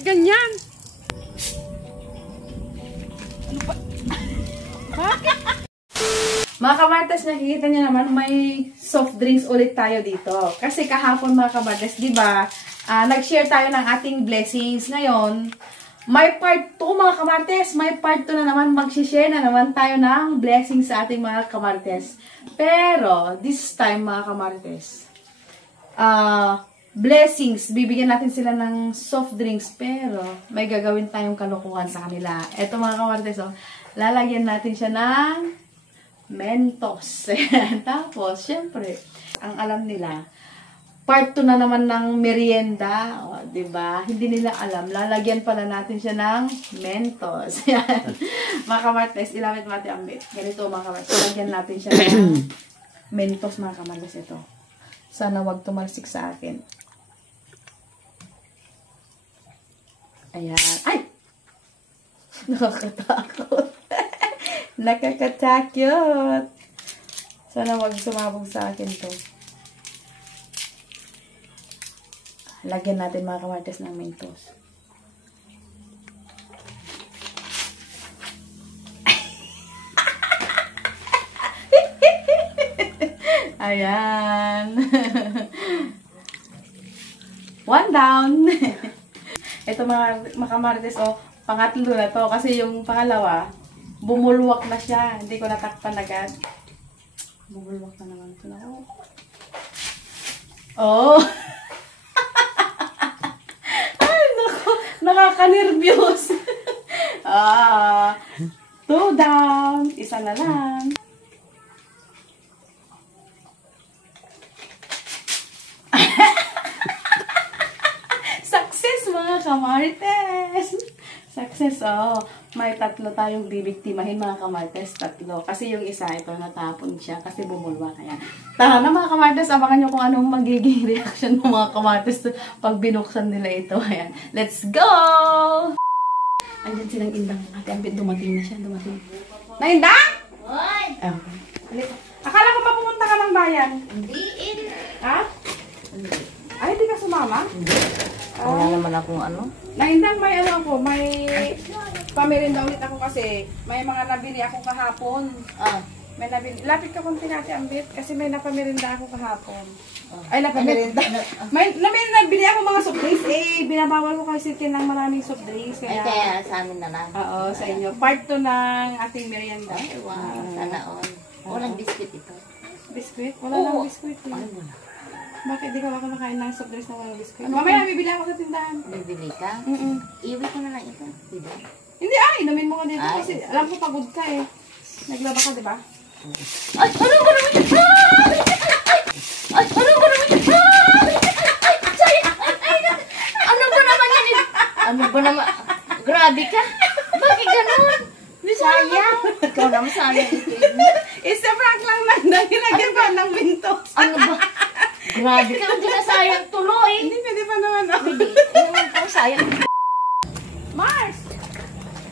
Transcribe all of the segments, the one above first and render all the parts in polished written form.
Bakit ganyan? Ano ba? Bakit? Mga kamartes, nakikita niyo naman may soft drinks ulit tayo dito. Kasi kahapon mga kamartes, di ba, nag-share tayo ng ating blessings. Ngayon, may part 2 mga kamartes. May part 2 na naman, mag-share na naman tayo ng blessings sa ating mga kamartes. Pero, this time mga kamartes, blessings, bibigyan natin sila ng soft drinks, pero may gagawin tayong kalokohan sa kanila. Eto mga kamartes, lalagyan natin siya ng Mentos. Tapos, syempre, ang alam nila, part 2 na naman ng merienda, diba? Hindi nila alam, lalagyan pala natin siya ng Mentos. Mga kamartes, ilamit natin ang bit. Ganito mga kamartes, lalagyan natin siya ng Mentos mga kamartes ito. Sana wag tumalsik sa akin. Ayan. Ay! Nakakatakot. Nakakatakot. Sana wag sumabog sa akin to. Lagyan natin mga kamartes ng Mentos. Ayan. One down. Ito mga kamartes, pangatlo na to. Kasi yung pangalawa, bumulwak na siya. Hindi ko natakpan agad. Bumulwak na naman ito na. Oh! Ay, naku. Nakaka-nervyos. 2 down. Isa na lang. Success mga kamartes! Success, may 3 tayong bibiktimahin mga kamartes, 3. Kasi yung isa, ito natapon siya kasi bumulwa kaya. Tara na mga kamartes, abangan nyo kung anong magiging reaction ng mga kamartes pag binuksan nila ito. Ayan. Let's go! Andyan silang Indang. Ate Ambit, dumating na siya. Dumating. Na Indang? Hoy! Akala ko pa pumunta ka ng bayan. Hindi. Ha? Hindi. Ay, hindi ka sumama? Hindi. Wala naman akong ano. Naindang may may pamirinda ulit ako kasi may mga nabili akong kahapon. May nabili. Lapit ka konti natin Ambit kasi may napamirinda ako kahapon. Ay, napamirinda. May nabili ako mga soft drinks. Binabawal ko kasi ng maraming soft drinks. Ay, kaya sa amin na lang. Oo, sa inyo. Part 2 ng ating merienda. Ay, wow. Sana all. Walang biscuit ito. Biskuit? Wala lang biskuit. Ay, wala. Bakit di ka ba kumakain ng soft drinks na walang biskuit? Mamaya bibili ako sa tindahan. Bibili ka? Iwi ko na lang ito. Diba? Hindi, inumin mo ko dito kasi alam ko pagod ka eh. Naglaba ka, di ba? Ay, ano ba naman yun? Ay, ano ba naman yun? Ay, ano ba naman yan? Ano ba naman? Grabe ka. Bakit ganun? Sayang. Ikaw naman sayang ito. Isa prank lang na nilagyan ko ng Mentos. Ano ba? Grabe ka. Hindi na sayang tuloy. Hindi, pwede pa naman. Hindi. Ano po sayang? Mars!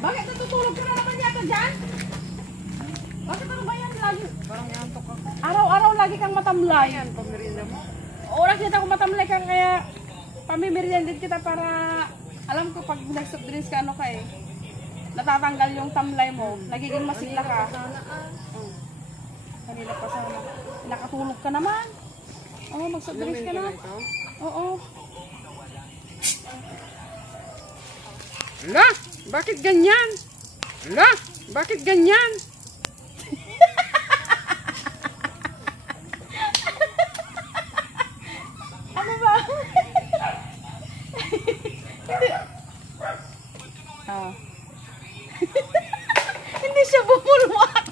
Bakit natutulog ka na naman yata dyan? Bakit ano ba yan? Lagi? Parang yantok ka. Araw-araw lagi kang matamlay. Yan, pamirinda mo? Oras kita kung matamlay ka kaya pamimirianda kita para alam ko pag nag-soft drinks ka ano ka eh. Natatanggal yung tamlay mo. Nagiging masigla ka. Kanina pa sana. Nakatulog ka naman. Oo, mag-soft drinks ka na. Oo. Ala, bakit ganyan? Ala, bakit ganyan? Ano ba? Hindi siya bumulwak.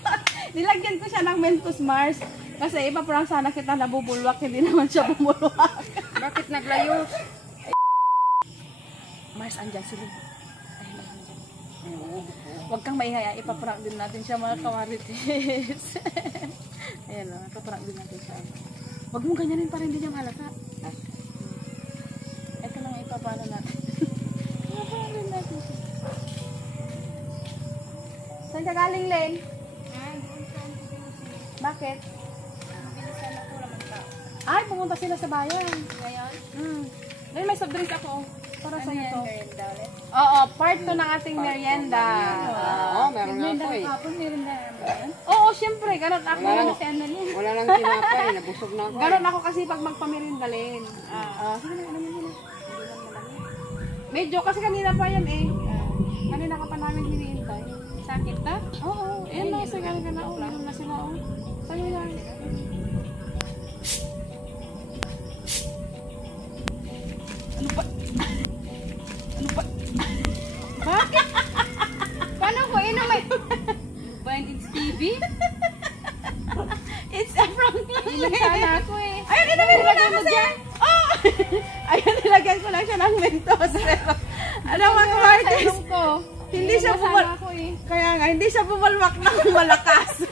Nilagyan ko siya ng Mentos Mars. Kasi iba parang sana kita nabubulwak. Hindi naman siya bumulwak. Bakit naglayos? Mars, andyan sila. Huwag kang maingay. Ipaprank din natin siya mga kamarites. Ayan o. Ipaprank din natin siya. Huwag mong ganyanin para hindi niya malata. Ito lang ipapano natin. Ipaprank din natin siya. Saan ka galing, Len? Bakit? Ay, pumunta sila sa bayan. Ngayon? Ngayon may soft drinks ako. para sa'yo to. Oo, part 2 ng ating merienda. Oo, meron nga ako eh. Oo, syempre, ganun ako. Wala lang tinapay, nabusog na ako. Ganun ako kasi pag magpamerinda-lin. Sige na, ano mo na. Medyo, kasi kanina pa yan eh. Kanina ka pa namin hinihintay. Sakit na? Oo, yan na, sige ka na. Meron na sila, oh. Sa'yo yan. Ano pa? Bakit? Paano ko inumin? When it's TV? It's from TV. Sana ako eh. Ayun, inumin mo na kasi. Oh! Ayun, nilagyan ko lang siya ng Mentos. Pero, alam mo, Martes, hindi siya kaya nga, hindi siya bumalwak ng malakas.